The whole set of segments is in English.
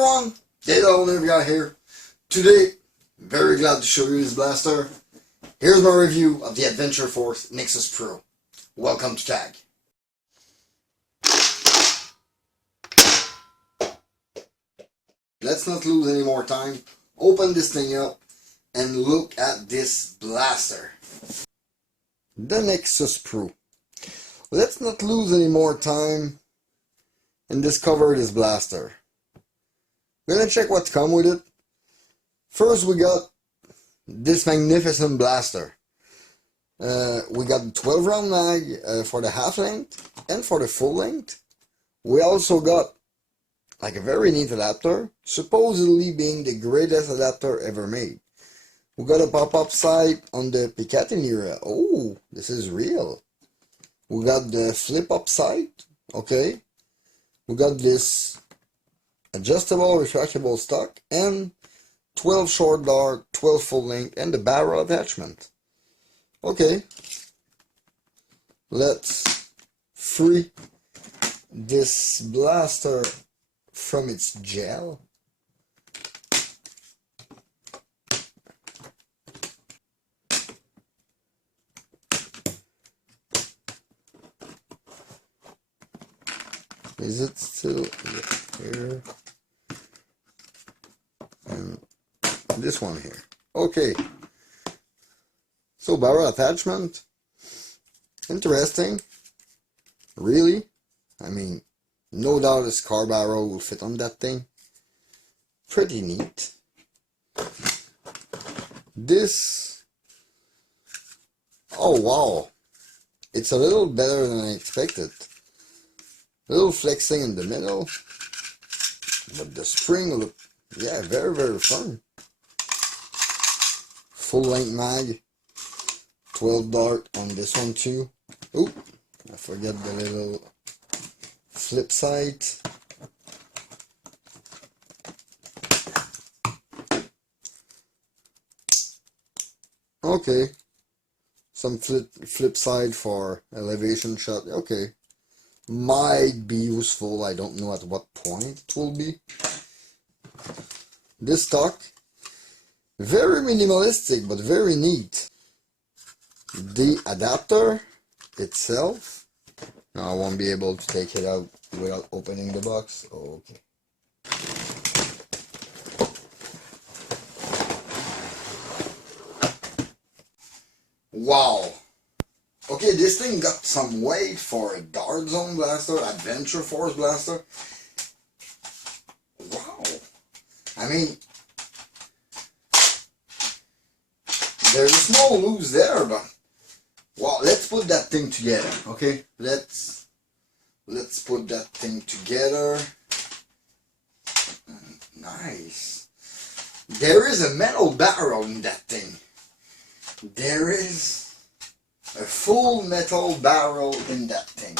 everyone, thatoldnerfguy here. Today, very glad to show you this blaster. Here's my review of the Adventure Force Nexus Pro. Welcome to TAG. Let's not lose any more time. Open this thing up and look at this blaster. The Nexus Pro. Let's not lose any more time and discover this blaster. We're gonna check what's come with it. First, we got this magnificent blaster. We got the 12 round mag for the half length and for the full length. We also got like a very neat adapter, supposedly being the greatest adapter ever made. We got a pop-up sight on the Picatinny. Oh, this is real. We got the flip-up sight. Okay. We got this adjustable, retractable stock, and 12 short dart, 12 full length, and the barrel attachment. Okay. Let's free this blaster from its gel. Is it still here? And this one here. Okay. So barrel attachment. Interesting. Really? I mean, no doubt this car barrel will fit on that thing. Pretty neat. This. Oh wow. It's a little better than I expected. A little flexing in the middle, but the spring look, yeah, very, very fun. Full length mag, 12 dart on this one too. Oop, I forget the little flip side. Okay, some flip side for elevation shot. Okay. Might be useful, I don't know at what point it will be. This stock, very minimalistic but very neat. The adapter itself, now I won't be able to take it out without opening the box. Okay. Wow. Okay, this thing got some weight for a Dart Zone blaster, Adventure Force blaster. Wow. I mean, there's a small loose there, but wow, let's put that thing together, okay? Let's put that thing together. Nice. There is a metal barrel in that thing. There is a full metal barrel in that thing.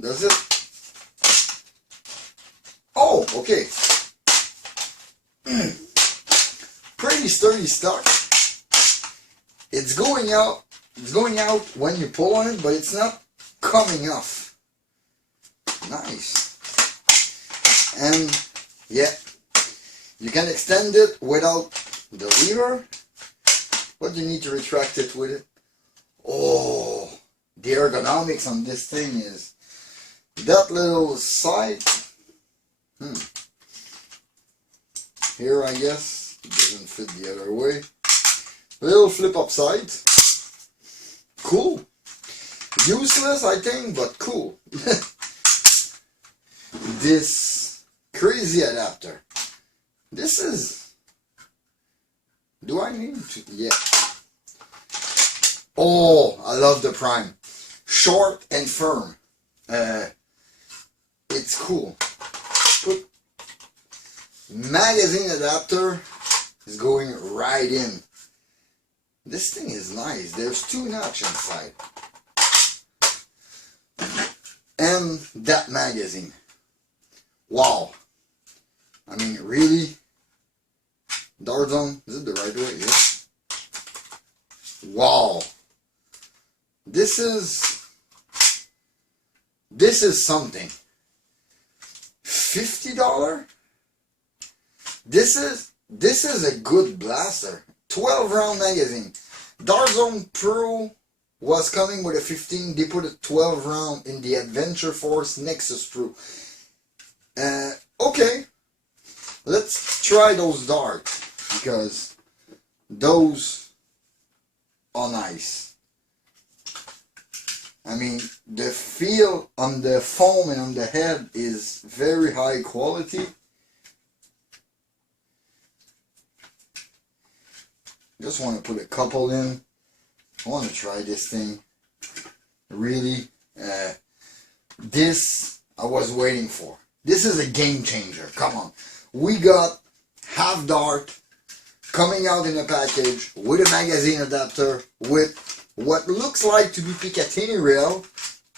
Does it? Oh, okay. Pretty sturdy stock. It's going out. It's going out when you pull on it, but it's not coming off. Nice. And yeah, you can extend it without the lever. But you need to retract it with it. Oh, the ergonomics on this thing is that little side. Here, I guess it doesn't fit the other way. Little flip up side. Cool. Useless, I think, but cool. This crazy adapter. This is. Do I need to? Yeah. Oh, I love the prime. Short and firm. It's cool. Put magazine adapter is going right in. This thing is nice. There's 2 notches inside. And that magazine. Wow. I mean, really? Dart Zone, is it the right way? Yeah. Wow. This is something. $50? This is a good blaster. 12 round magazine. Darzone Pro was coming with a 15. They put a 12 round in the Adventure Force Nexus Pro. Okay, let's try those darts because those are nice. I mean, the feel on the foam and on the head is very high quality. Just want to put a couple in. I want to try this thing. Really, this I was waiting for. This is a game changer. Come on. We got half dart coming out in a package with a magazine adapter with what looks like to be Picatinny rail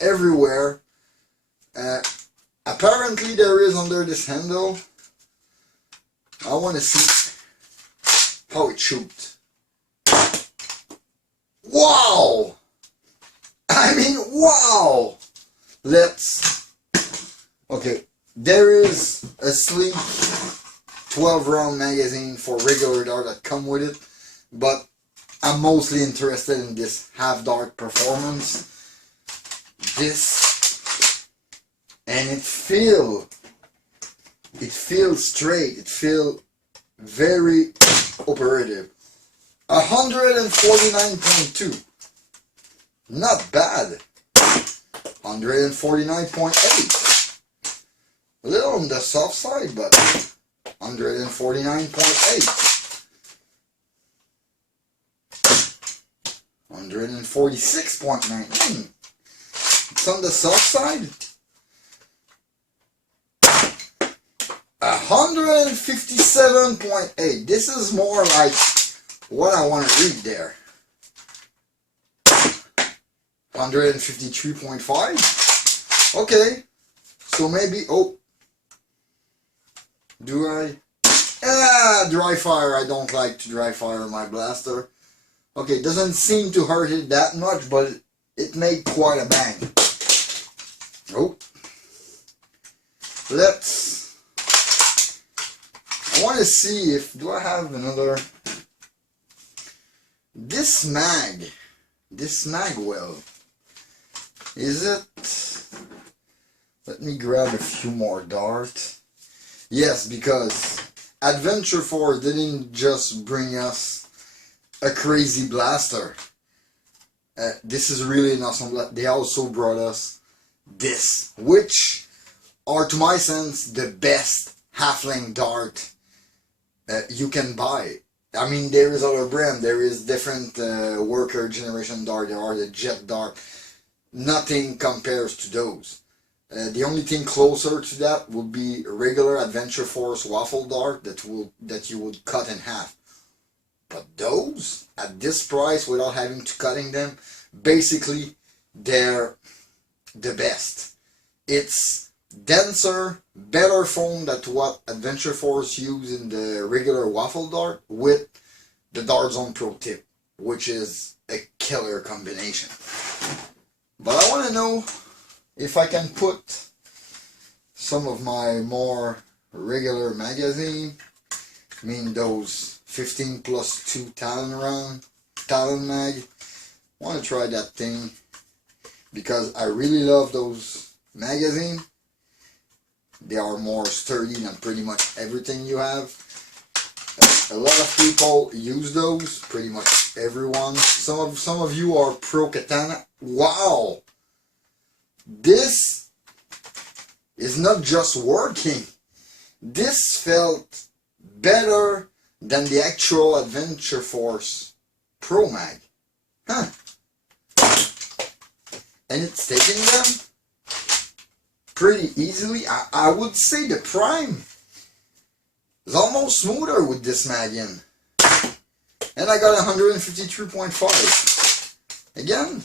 everywhere. Apparently there is under this handle. I want to see how it shoots. Wow! I mean, wow! Okay, there is a sleek 12 round magazine for regular dart that come with it, but I'm mostly interested in this half dart performance. This, and it feels straight, it feels very operative. 149.2, not bad. 149.8, a little on the soft side, but 149.8, 146.9, it's on the soft side. 157.8, this is more like what I want to read there. 153.5. Okay, so maybe, oh, do I? Dry fire. I don't like to dry fire my blaster. Okay, it doesn't seem to hurt it that much, but it made quite a bang. Oh, I want to see if, do I have another? This mag well, is it? Let me grab a few more darts. Yes, because Adventure Force didn't just bring us a crazy blaster. This is really an awesome blaster. They also brought us this, which are, to my sense, the best half-length dart you can buy. I mean, there is other brand, there is different worker generation dart, there are the jet dart. Nothing compares to those. The only thing closer to that would be a regular Adventure Force waffle dart that you would cut in half. But those, at this price, without having to cutting them, basically they're the best. It's denser, better foam than what Adventure Force use in the regular waffle dart with the Darzone Pro tip, which is a killer combination. But I want to know if I can put some of my more regular magazine, I mean those 15+2 Talon mag. I want to try that thing because I really love those magazine. They are more sturdy than pretty much everything you have. A lot of people use those, pretty much everyone. Some of you are pro katana. Wow! This is not just working. This felt better than the actual Adventure Force Pro Mag. Huh. And it's taking them pretty easily. I would say the Prime is almost smoother with this mag in. And I got 153.5. Again,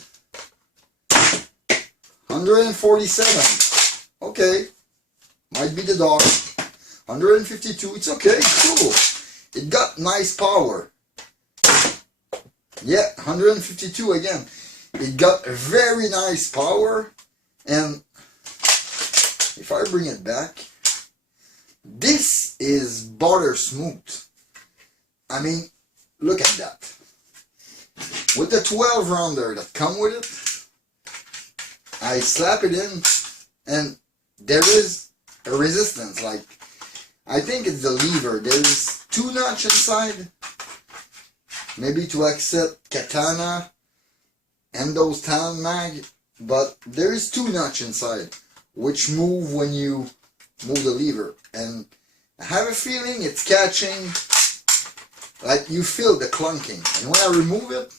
147. Okay, might be the dog. 152, it's okay, cool. It got nice power. Yeah, 152 again. It got a very nice power. And if I bring it back, This is butter smooth. I mean, look at that. With the 12 rounder that come with it, I slap it in and there is a resistance. Like, I think it's the lever. There's 2 notches inside. Maybe to accept katana and those Talon mag. But there is 2 notches inside, which move when you move the lever. And I have a feeling it's catching. Like, you feel the clunking. And when I remove it,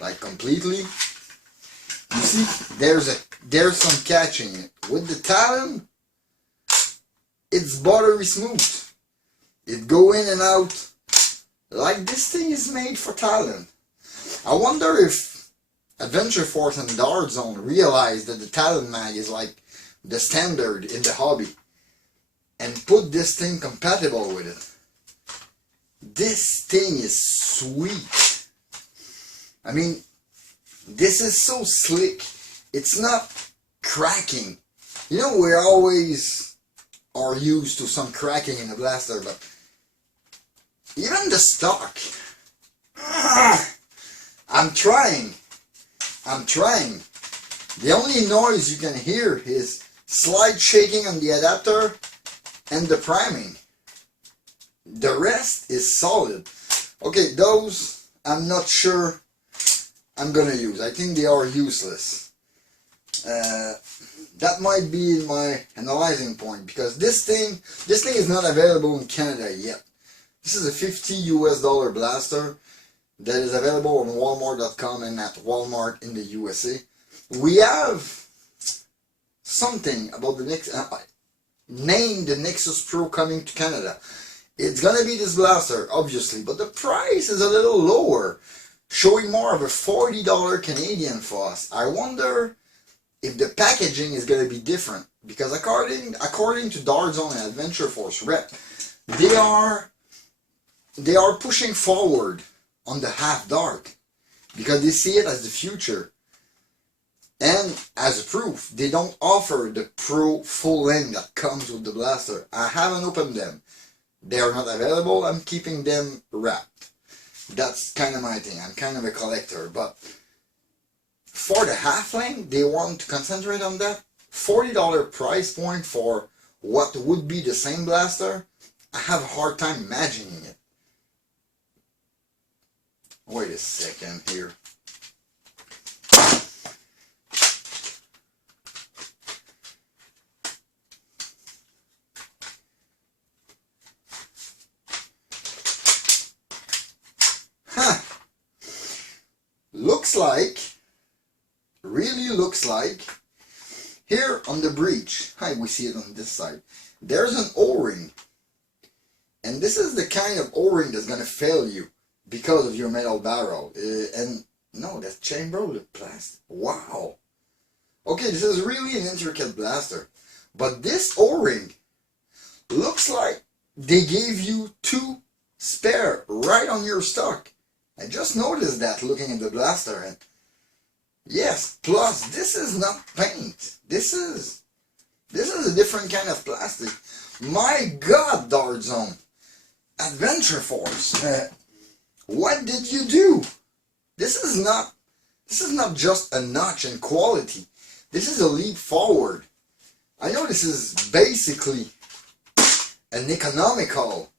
like completely, you see there's some catching. With the Talon, it's buttery smooth. It go in and out. Like, this thing is made for Talon. I wonder if Adventure Force and Dart Zone realize that the Talon mag is like the standard in the hobby and put this thing compatible with it. This thing is sweet. I mean, this is so slick. It's not cracking. You know, we always are used to some cracking in the blaster, but even the stock. I'm trying. The only noise you can hear is slight shaking on the adapter and the priming. The rest is solid. Okay, those I'm not sure I'm gonna use. I think they are useless. That might be my analyzing point, because this thing is not available in Canada yet. This is a $50 US blaster that is available on Walmart.com and at Walmart in the USA. We have something about the Nexus, named the Nexus Pro coming to Canada. It's gonna be this blaster, obviously, but the price is a little lower, showing more of a $40 Canadian fuss. I wonder if the packaging is gonna be different, because according to Dart Zone and Adventure Force rep, they are pushing forward on the half dark because they see it as the future. And as a proof, they don't offer the Pro full length that comes with the blaster. I haven't opened them. They are not available. I'm keeping them wrapped. That's kind of my thing. I'm kind of a collector. But for the half length, they want to concentrate on that. $40 price point for what would be the same blaster. I have a hard time imagining it. Wait a second here. Looks like, really looks like, here on the breech, we see it on this side, there's an O-ring. And this is the kind of O-ring that's going to fail you because of your metal barrel. And no, that's chamber plastic. Wow. Okay, this is really an intricate blaster. But this O-ring looks like they gave you 2 spare right on your stock. I just noticed that looking at the blaster, and yes, plus this is not paint. This is a different kind of plastic. My God, Dart Zone, Adventure Force, what did you do? This is not just a notch in quality. This is a leap forward. I know this is basically an economical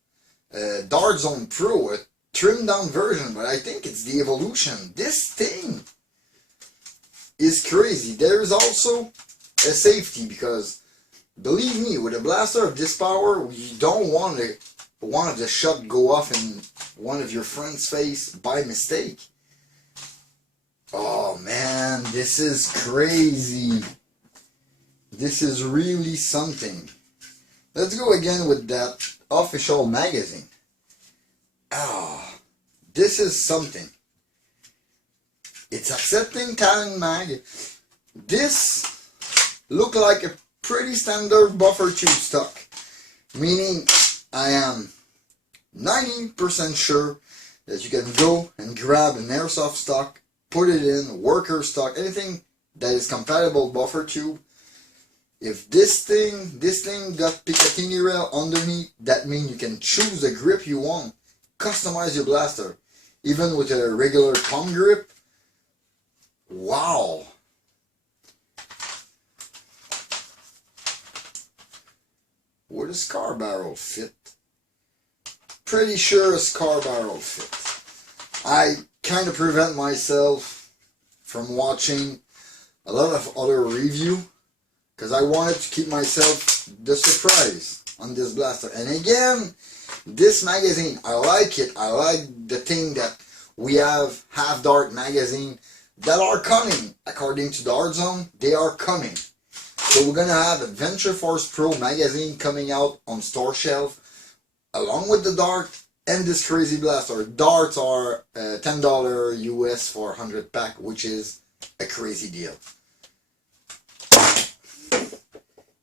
Dart Zone Pro, a trimmed down version, but I think it's the evolution. This thing is crazy. There is also a safety, because believe me, with a blaster of this power, you don't want the shot go off in one of your friend's face by mistake. Oh man, this is crazy. This is really something. Let's go again with that official magazine. Oh, this is something. It's accepting Talon mag. This look like a pretty standard buffer tube stock, meaning I am 90% sure that you can go and grab an airsoft stock, put it in, worker stock, anything that is compatible buffer tube, If this thing got Picatinny rail underneath, that means you can choose the grip you want. Customize your blaster. Even with a regular thumb grip. Wow. Would a scar barrel fit? Pretty sure a scar barrel fits. I kind of prevent myself from watching a lot of other review because I wanted to keep myself the surprise on this blaster. And again, this magazine, I like it. I like the thing that we have Half Dark magazine that are coming. According to Dart Zone, they are coming. So we're gonna have Adventure Force Pro magazine coming out on store shelf along with the Dart and this crazy blaster. Darts are $10 US for 100 pack, which is a crazy deal.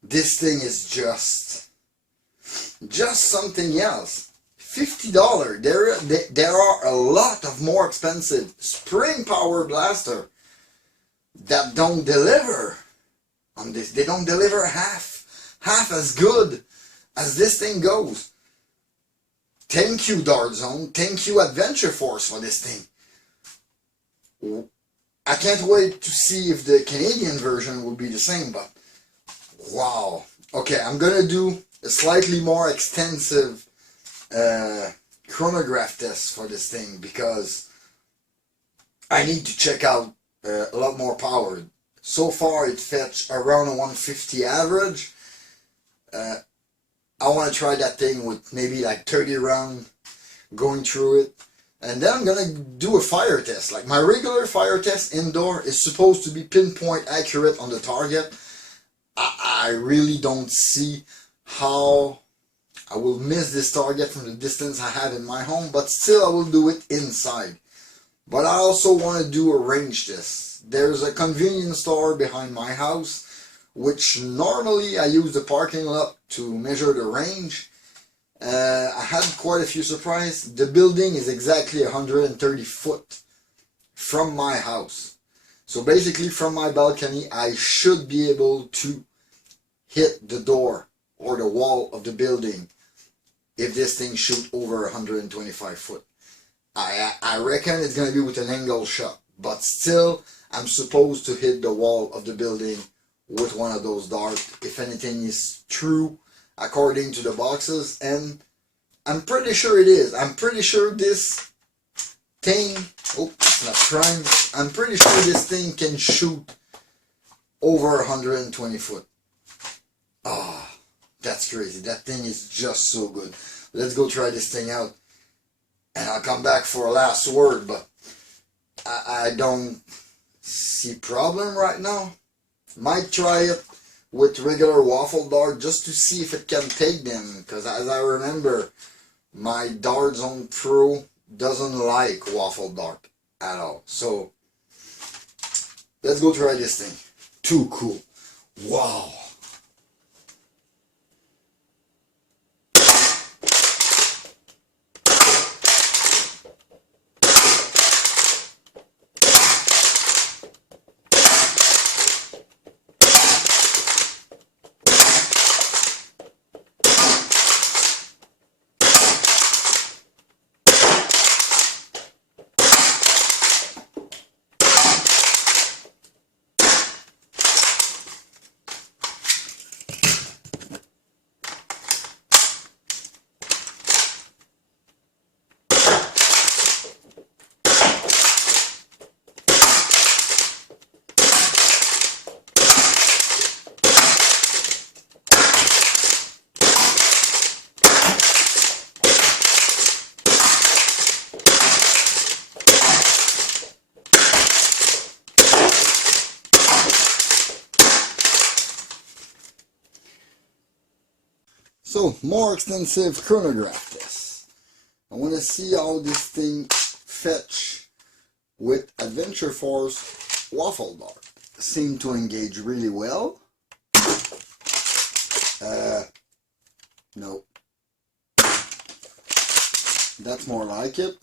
This thing is just something else. $50. There are a lot of more expensive spring power blaster that don't deliver on this. They don't deliver half as good as this thing goes. Thank you, Dart Zone. Thank you, Adventure Force, for this thing. I can't wait to see if the Canadian version will be the same, but wow. Okay, I'm gonna do a slightly more extensive chronograph test for this thing because I need to check out a lot more power. So far it fetched around a 150 average. I want to try that thing with maybe like 30 round going through it. And then I'm gonna do a fire test. Like my regular fire test indoor is supposed to be pinpoint accurate on the target. I really don't see how I will miss this target from the distance I have in my home, but still I will do it inside. But I also want to do a range test. There's a convenience store behind my house, which normally I use the parking lot to measure the range. I had quite a few surprises. The building is exactly 130 foot from my house. So basically from my balcony, I should be able to hit the door or the wall of the building if this thing shoots over 125 foot. I reckon it's going to be with an angle shot, but still I'm supposed to hit the wall of the building with one of those darts if anything is true according to the boxes, and I'm pretty sure it is. I'm pretty sure this thing, oh, it's not prime, I'm pretty sure this thing can shoot over 120 foot. Oh, that's crazy. That thing is just so good. Let's go try this thing out, and I'll come back for a last word, but I don't see problem right now. Might try it with regular waffle dart just to see if it can take them, because as I remember, my Dart Zone Pro doesn't like waffle dart at all. So let's go try this thing. Too cool. Wow. So, more extensive chronograph test. I want to see how this thing fetch with Adventure Force waffle dart. Seem to engage really well. No. That's more like it.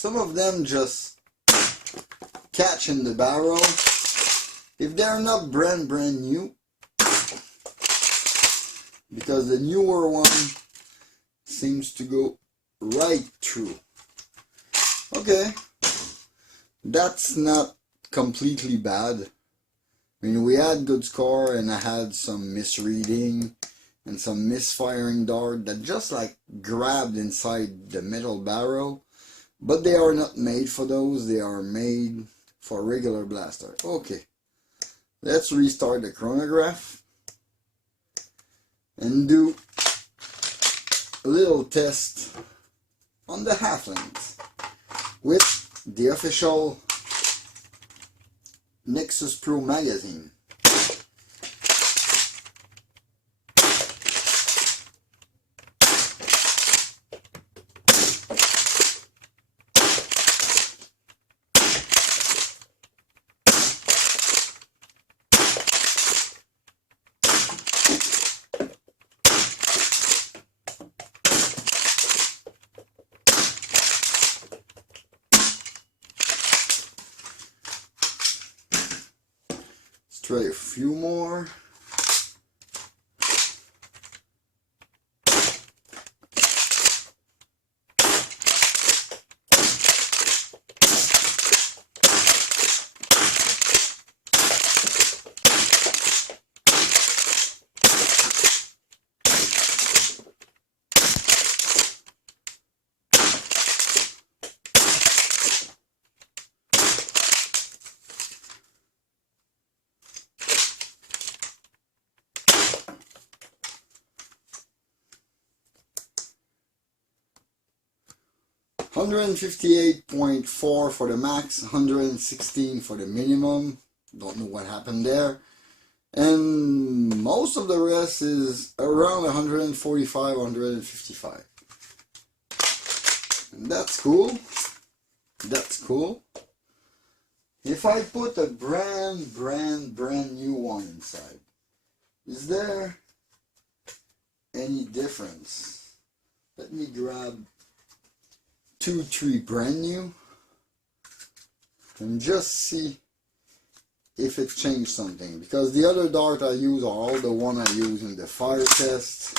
some of them just catch in the barrel. If they're not brand new, because the newer one seems to go right through. Okay, that's not completely bad. I mean, we had good score, and I had some misreading and some misfiring dart that just like grabbed inside the metal barrel, but they are not made for those. They are made for regular blaster. Okay, let's restart the chronograph and do a little test on the half length with the official Nexus Pro magazine. Try a few more. $158.4 for the max, 116 for the minimum. Don't know what happened there. And most of the rest is around 145, 155. And that's cool. That's cool. If I put a brand new one inside, is there any difference? Let me grab 2, 3 brand new and just see if it changed something, because the other dart I use are all the one I use in the fire test.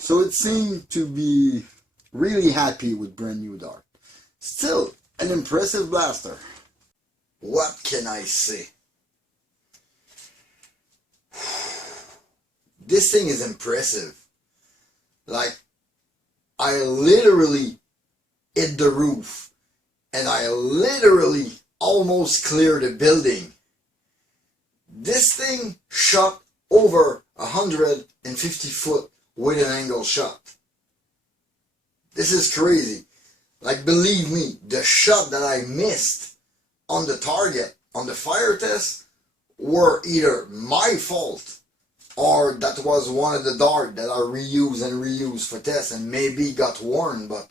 So it seemed to be really happy with brand new dart. Still an impressive blaster. What can I say? This thing is impressive. Like, I literally hit the roof and I literally almost cleared the building. This thing shot over 150 foot with an angle shot. This is crazy. Like, believe me, the shot that I missed on the target, on the fire test, were either my fault or that was one of the darts that I reused for tests and maybe got worn. But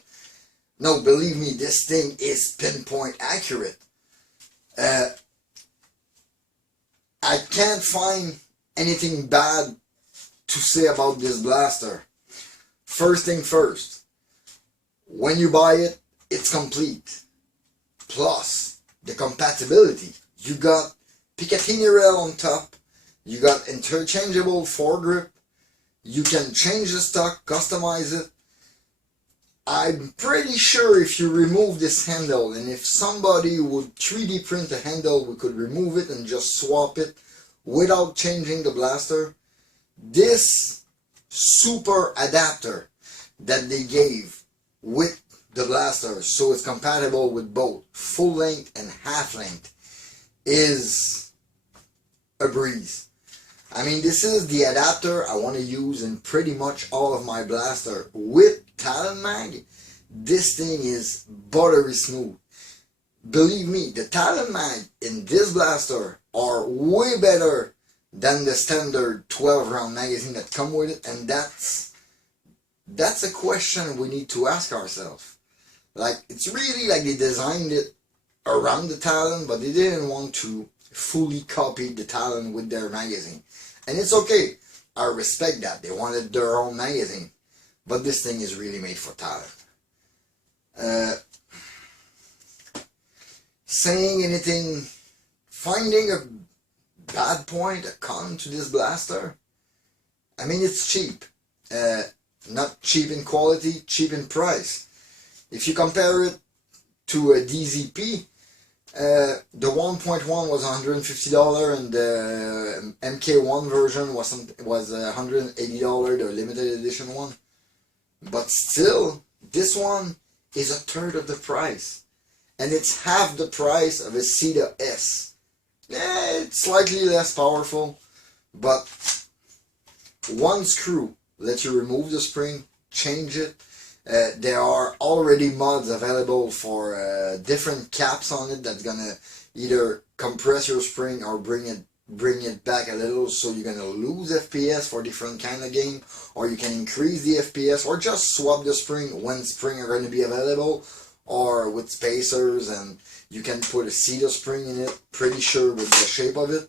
no, believe me, this thing is pinpoint accurate. I can't find anything bad to say about this blaster. First thing first, when you buy it, it's complete. Plus, the compatibility. You got Picatinny rail on top. You got interchangeable foregrip. You can change the stock, customize it. I'm pretty sure if you remove this handle, and if somebody would 3D print a handle, we could remove it and just swap it without changing the blaster. This super adapter that they gave with the blaster, so it's compatible with both full length and half length, is a breeze. I mean, this is the adapter I want to use in pretty much all of my blaster. With Talon mag, this thing is buttery smooth. Believe me, the Talon mag in this blaster are way better than the standard 12 round magazine that come with it, and that's a question we need to ask ourselves. Like, it's really like they designed it around the Talon, but they didn't want to fully copy the Talon with their magazine. And it's okay. I respect that. They wanted their own magazine. But this thing is really made for Talon. Saying anything, finding a bad point, a con to this blaster? I mean, it's cheap. Not cheap in quality, cheap in price. If you compare it to a DZP, the 1.1 was $150 and the MK1 version was $180, the limited edition one. But still, this one is a third of the price. And it's half the price of a Ceda S. Yeah, it's slightly less powerful, but one screw lets you remove the spring, change it. There are already mods available for different caps on it that's gonna either compress your spring or bring it back a little, so you're gonna lose FPS for different kind of game, or you can increase the FPS, or just swap the spring when spring are going to be available, or with spacers, and you can put a Ceda spring in it, pretty sure with the shape of it.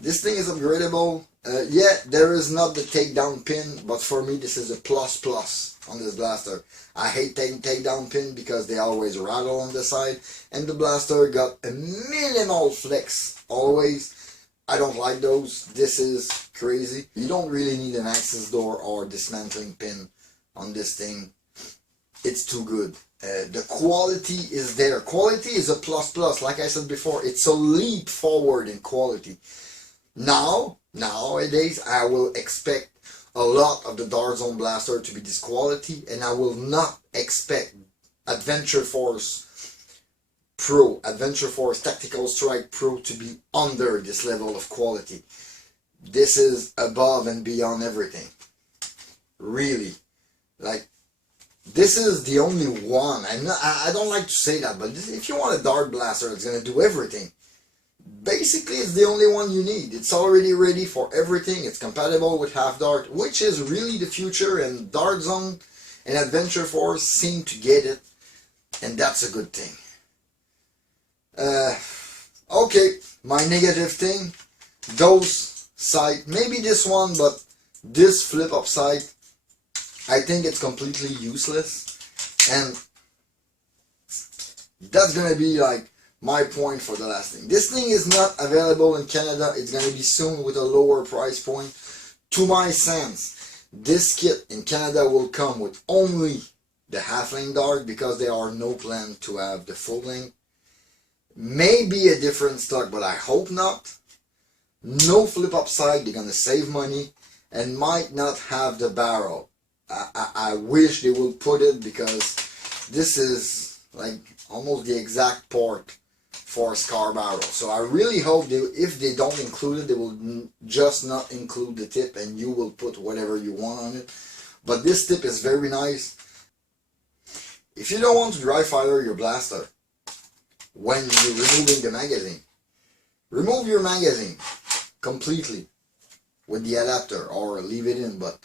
This thing is upgradable. Yeah, there is not the takedown pin, but for me this is a plus on this blaster. I hate takedown pin because they always rattle on the side, and the blaster got a minimal flex always. I don't like those. This is crazy. You don't really need an access door or dismantling pin on this thing. It's too good. The quality is there. Quality is a plus. Like I said before, it's a leap forward in quality. Nowadays, I will expect a lot of the Dark Zone blaster to be this quality, and I will not expect Adventure Force Pro, Adventure Force Tactical Strike Pro to be under this level of quality. This is above and beyond everything. Really. Like, this is the only one. I don't like to say that, but if you want a dart blaster that's going to do everything, basically it's the only one you need. It's already ready for everything. It's compatible with half dart, which is really the future, and Dark Zone and Adventure Force seem to get it, and that's a good thing. Okay, my negative thing, those sight, maybe this one, but this flip up sight, I think it's completely useless, and that's gonna be like my point for the last thing. This thing is not available in Canada. It's gonna be soon with a lower price point. To my sense, this kit in Canada will come with only the half-length dart, because there are no plan to have the full length. Maybe a different stock, but I hope not. No flip up side, they're gonna save money, and might not have the barrel. I wish they will put it, because this is like almost the exact port for a Scar barrel. So I really hope if they don't include it, they will just not include the tip, and you will put whatever you want on it. But this tip is very nice. If you don't want to dry fire your blaster when you're removing the magazine, remove your magazine completely with the adapter, or leave it in, but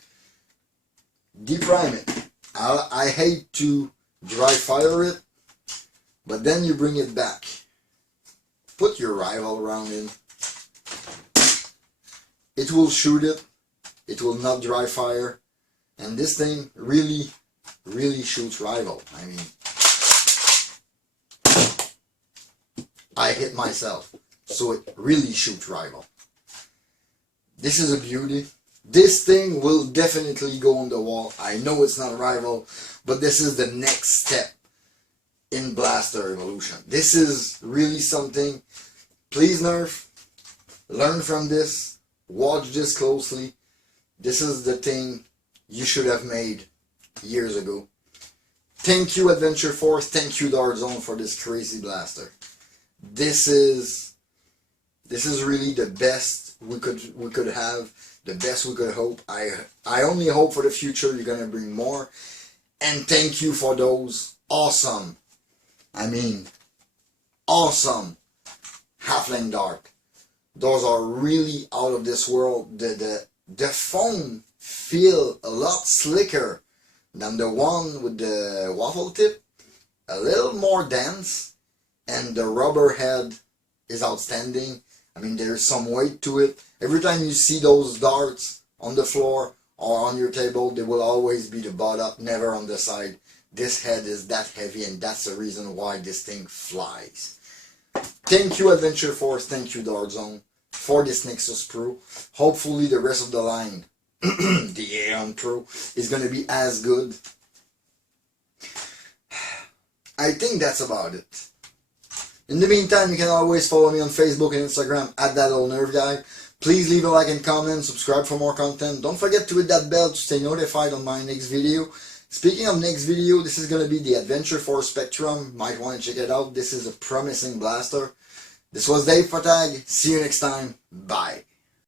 deprime it. I hate to dry fire it, but then you bring it back. Put your rival round in. It will shoot it. It will not dry fire. And this thing really shoots rival. I mean, I hit myself, so it really shoots rival. This is a beauty. This thing will definitely go on the wall. I know it's not a rival, but this is the next step in blaster evolution. This is really something. Please, Nerf, learn from this. Watch this closely. This is the thing you should have made years ago. Thank you, Adventure Force. Thank you, Dark Zone, for this crazy blaster. This is really the best we could have, the best we could hope. I only hope for the future you're gonna bring more. And thank you for those awesome, I mean awesome half-length dart. Those are really out of this world. The foam feel a lot slicker than the one with the waffle tip, a little more dense, and the rubber head is outstanding. I mean, there's some weight to it. Every time you see those darts on the floor or on your table, they will always be the butt up, never on the side. This head is that heavy, and that's the reason why this thing flies. Thank you, Adventure Force. Thank you, Dart Zone, for this Nexus Pro. Hopefully the rest of the line, the Aeon Pro, is going to be as good. I think that's about it. In the meantime, you can always follow me on Facebook and Instagram at thatoldnerfguy. Please leave a like and comment, subscribe for more content. Don't forget to hit that bell to stay notified on my next video. Speaking of next video, this is going to be the Adventure Force Spectrum. Might want to check it out. This is a promising blaster. This was Dave for Tag. See you next time. Bye.